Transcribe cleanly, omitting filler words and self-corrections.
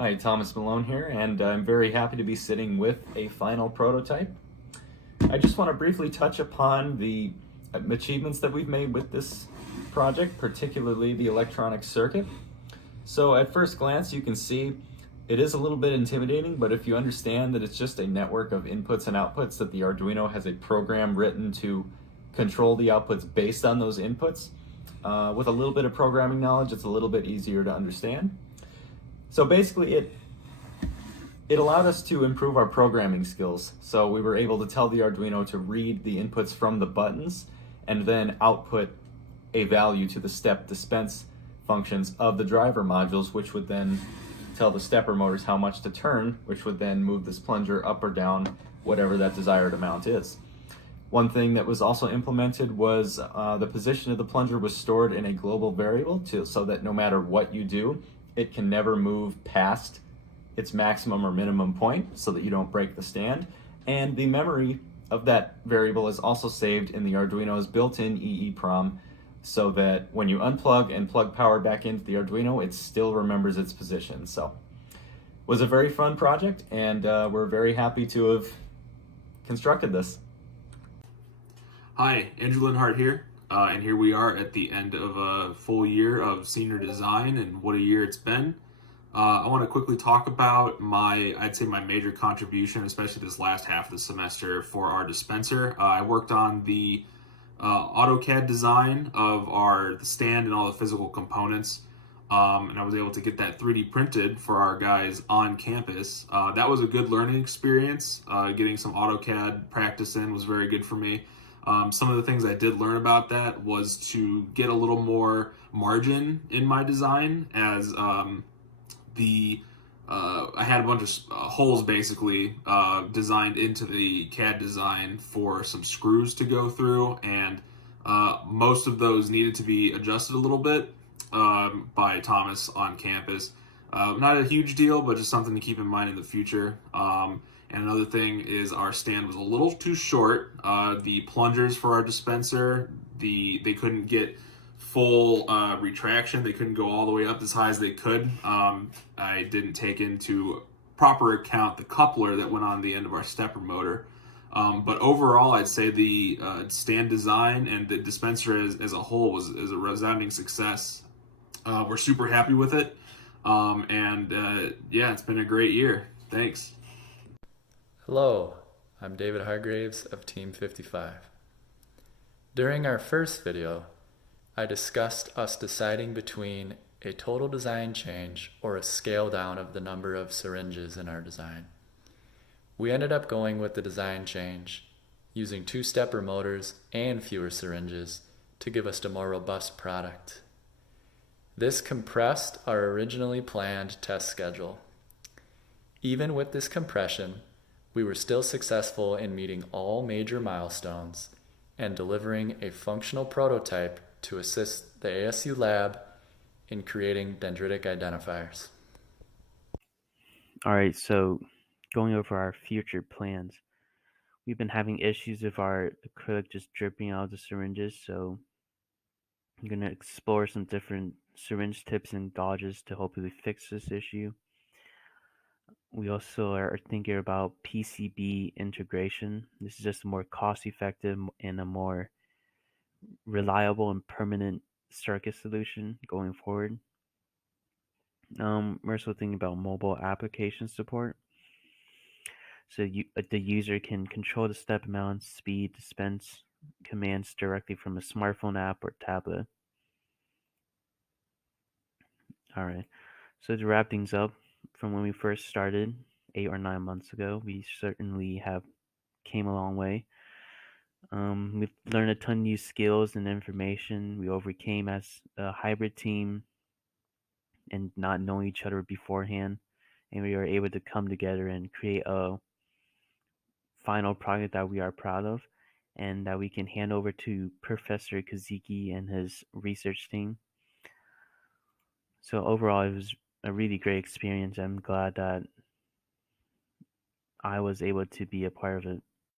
Hi, Thomas Milone here, and I'm very happy to be sitting with a final prototype. I just want to briefly touch upon the achievements that we've made with this project, particularly the electronic circuit. So, at first glance, you can see it is a little bit intimidating, but if you understand that it's just a network of inputs and outputs, that the Arduino has a program written to control the outputs based on those inputs, with a little bit of programming knowledge, it's a little bit easier to understand. So basically, it allowed us to improve our programming skills. So we were able to tell the Arduino to read the inputs from the buttons and then output a value to the step dispense functions of the driver modules, which would then tell the stepper motors how much to turn, which would then move this plunger up or down, whatever that desired amount is. One thing that was also implemented was the position of the plunger was stored in a global variable so that no matter what you do, it can never move past its maximum or minimum point so that you don't break the stand. And the memory of that variable is also saved in the Arduino's built-in EEPROM so that when you unplug and plug power back into the Arduino, it still remembers its position. So it was a very fun project, and we're very happy to have constructed this. Hi, Andrew Linhart here, and here we are at the end of a full year of senior design, and what a year it's been. I want to quickly talk about I'd say my major contribution, especially this last half of the semester for our dispenser. I worked on the AutoCAD design of the stand and all the physical components, and I was able to get that 3D printed for our guys on campus. That was a good learning experience. Getting some AutoCAD practice in was very good for me. Some of the things I did learn about that was to get a little more margin in my design, as the I had a bunch of holes basically designed into the CAD design for some screws to go through, and most of those needed to be adjusted a little bit by Thomas on campus. Not a huge deal, but just something to keep in mind in the future. And another thing is our stand was a little too short. The plungers for our dispenser, they couldn't get full retraction. They couldn't go all the way up as high as they could. I didn't take into proper account the coupler that went on the end of our stepper motor. But overall, I'd say the stand design and the dispenser as a whole is a resounding success. We're super happy with it. And yeah, it's been a great year. Thanks. Hello, I'm David Hargreaves of Team 55. During our first video, I discussed us deciding between a total design change or a scale down of the number of syringes in our design. We ended up going with the design change, using 2 stepper motors and fewer syringes to give us a more robust product. This compressed our originally planned test schedule. Even with this compression, we were still successful in meeting all major milestones and delivering a functional prototype to assist the ASU lab in creating dendritic identifiers. All right, so going over our future plans, we've been having issues with our acrylic just dripping out of the syringes, so I'm going to explore some different syringe tips and dodges to hopefully fix this issue. We also are thinking about PCB integration. This is just a more cost-effective and a more reliable and permanent circuit solution going forward. We're also thinking about mobile application support. So the user can control the step amount, speed, dispense commands directly from a smartphone app or tablet. All right. So to wrap things up, from when we first started 8 or 9 months ago, we certainly have came a long way. We've learned a ton of new skills and information. We overcame as a hybrid team and not knowing each other beforehand, and we were able to come together and create a final project that we are proud of and that we can hand over to Professor Kaziki and his research team. So overall, it was a really great experience. I'm glad that I was able to be a part of it.